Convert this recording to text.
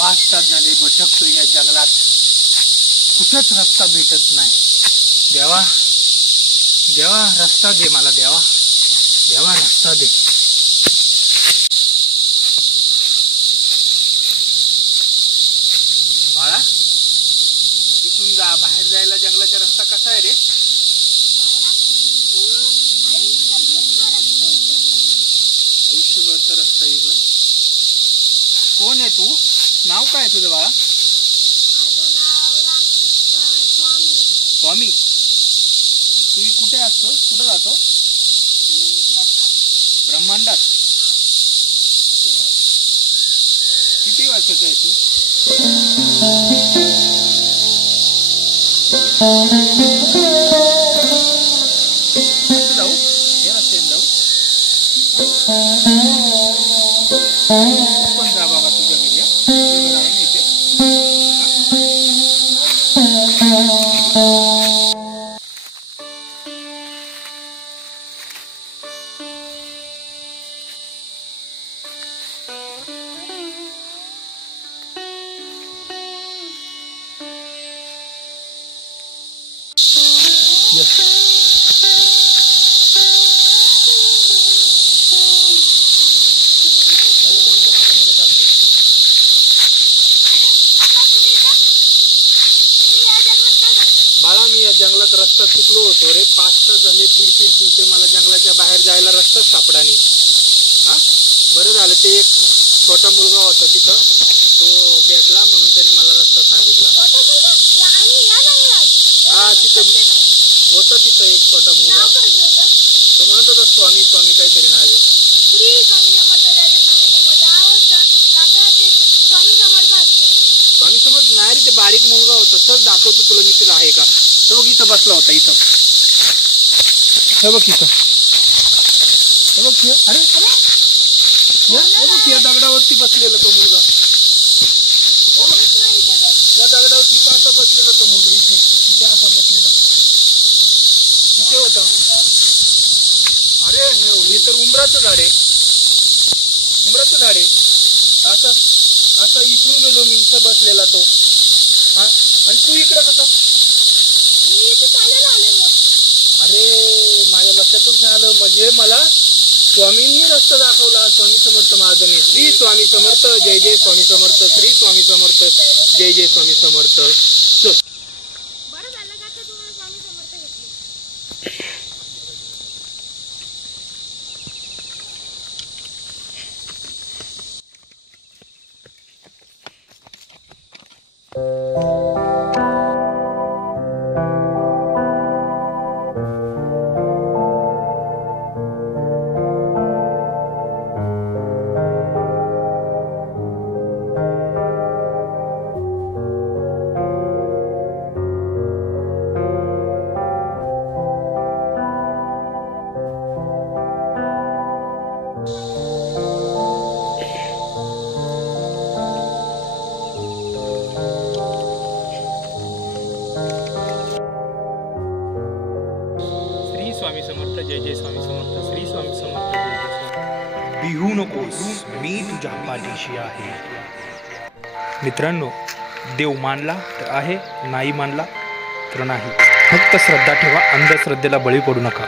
5 तास झाले भटकतोय या जंगलात, कुठंच रस्ता भेटत नाही. देवा देवा रस्ता दे मला, देवा देवा रस्ता दे. बाळा इथून जा, बाहेर जायला जंगलाचा रस्ता कसा आहे रे? आयुष्यभरचा रस्ता इकडं. कोण आहे तू? नाव काय तुझं बाळा? स्वामी. तू कुठे असतोस, कुठे राहतो? ब्रह्मांडात. किती वर्षाचा आहे तू? जाऊ हे रस्त्याने जाऊ. पण जा बाबा तुझ्या घरी, तुझं घर आहे ना इथे. बाळा मी या जंगलात रस्ता चुकलो होतो रे. 5 तास झाले फिरते, मला जंगलाच्या बाहेर जायला रस्ताच सापडा नाही. हा बरं झालं ते एक छोटा मुलगा होता तिथं, तो भेटला म्हणून त्याने मला रस्ता सांगितला. हा तिथं होता तिथं एक छोटा मुलगा, तो म्हणत होता स्वामी स्वामी काहीतरी नाव आहे. स्वामी समर्थ नाही रे, ते बारीक मुलगा होता. चल दाखवतो तुला मी तिथं आहे का. हे बघ इथं बसला होता, इथं हे बघ, इथं हे बघ. अरे हे बघ या दगडावरती बसलेला तो मुलगा, या दगडावरती असा बसलेला तो मुलगा. इथे असा बसलेला तिथे होता. अरे हे तर उंबराचं झाड आहे, उंबराचं झाड आहे. असं असं इथून गेलो मी, इथं बसलेला तो. हा आणि तू इकडे कसा? अरे माझ्या लक्षातच नाही आलं. म्हणजे मला स्वामींनी रस्ता दाखवला. स्वामी समर्थ महाजने. श्री स्वामी समर्थ, जय जय स्वामी समर्थ. श्री स्वामी समर्थ, जय जय स्वामी समर्थ. चल स्वामी समर्थ, जय जय स्वामी समर्थ. श्री स्वामी समर्थ, जय जय स्वामी. बिहू नकोस, मी तुझ्या पाठीशी आहे. मित्रांनो, देव मानला तर आहे, नाही मानला तर नाही. फक्त श्रद्धा ठेवा, अंधश्रद्धेला बळी पडू नका.